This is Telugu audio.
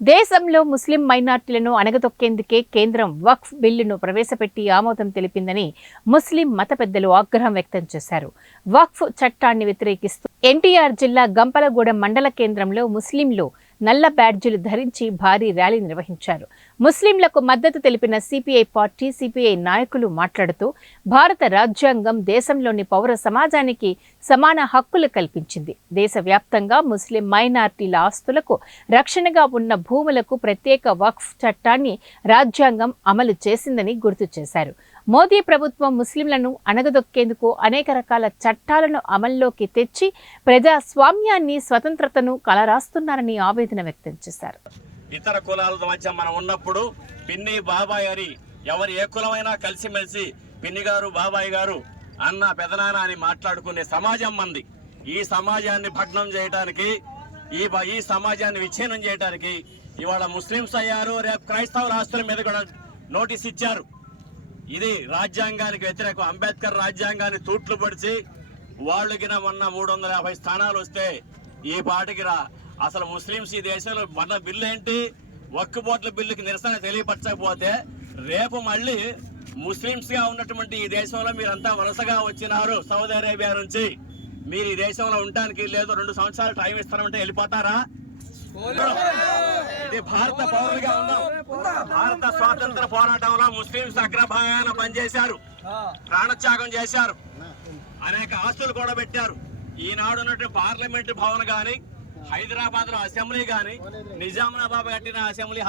దేశంలో ముస్లిం మైనార్టీలను అణగదొక్కేందుకే కేంద్రం వక్ఫ్ బిల్లును ప్రవేశపెట్టి ఆమోదం తెలిపిందని ముస్లిం మత పెద్దలు ఆగ్రహం వ్యక్తం చేశారు. వక్ఫ్ చట్టాన్ని వ్యతిరేకిస్తూ ఎన్టీఆర్ జిల్లా గంపలగూడెం మండల కేంద్రంలో ముస్లింలు నల్ల బ్యాడ్జీలు ధరించి భారీ ర్యాలీ నిర్వహించారు. ముస్లింలకు మద్దతు తెలిపిన సిపిఐ పార్టీ, సిపిఐ నాయకులు మాట్లాడుతూ భారత రాజ్యాంగం దేశంలోని పౌర సమాజానికి సమాన హక్కులు కల్పించింది. దేశవ్యాప్తంగా ముస్లిం మైనార్టీల ఆస్తులకు రక్షణగా ఉన్న భూములకు ప్రత్యేక వక్ఫ్ చట్టాన్ని రాజ్యాంగం అమలు చేసిందని గుర్తు చేశారు. మోదీ ప్రభుత్వం ముస్లింలను అణగదొక్కేందుకు అనేక రకాల చట్టాలను అమల్లోకి తెచ్చి ప్రజాస్వామ్యాన్ని, స్వతంత్రతను కలరాస్తున్నారని ఆవేదన వ్యక్తం చేశారు. ఇతర కులాల మధ్య మనం ఉన్నప్పుడు పిన్ని బాబాయ్ అని ఎవరు ఏ కులమైనా కలిసిమెలిసి పిన్ని గారు, బాబాయ్ గారు, అన్న, పెదనాన్న అని మాట్లాడుకునే సమాజం మంది. ఈ సమాజాన్ని భగ్నం చేయడానికి, ఈ సమాజాన్ని విచ్ఛిన్నం చేయడానికి ఇవాళ ముస్లింస్ అయ్యారు. రేపు క్రైస్తవ రాష్ట్రాల మీద కూడా నోటీస్ ఇచ్చారు. ఇది రాజ్యాంగానికి వ్యతిరేకం. అంబేద్కర్ రాజ్యాంగాన్ని తూట్లు పొడిచి వాళ్ళకి మొన్న 350 స్థానాలు వస్తే ఈ పాటికి అసలు ముస్లింస్ ఈ దేశంలో మన బిల్లు ఏంటి, వక్ఫ్ బోర్డుల బిల్లుకి నిరసన తెలియపరచకపోతే రేపు మళ్ళీ ముస్లింస్ గా ఉన్నటువంటి ఈ దేశంలో మీరంతా వలసగా వచ్చినారు సౌదీ అరేబియా నుంచి, మీరు ఈ దేశంలో ఉండటానికి లేదు, 2 సంవత్సరాలు టైం ఇస్తారంటే వెళ్ళిపోతారా? ఇది భారత పౌరులుగా ఉన్నాం. భారత స్వాతంత్ర పోరాటంలో ముస్లింస్ అగ్రభాగాన పనిచేశారు, ప్రాణత్యాగం చేశారు, అనేక ఆస్తులు కూడా పెట్టారు. ఈనాడు ఉన్నట్టు పార్లమెంటు భవన్ గాని, హైదరాబాద్ లో అసెంబ్లీ గాని, నిజామాబాద్ కట్టిన అసెంబ్లీ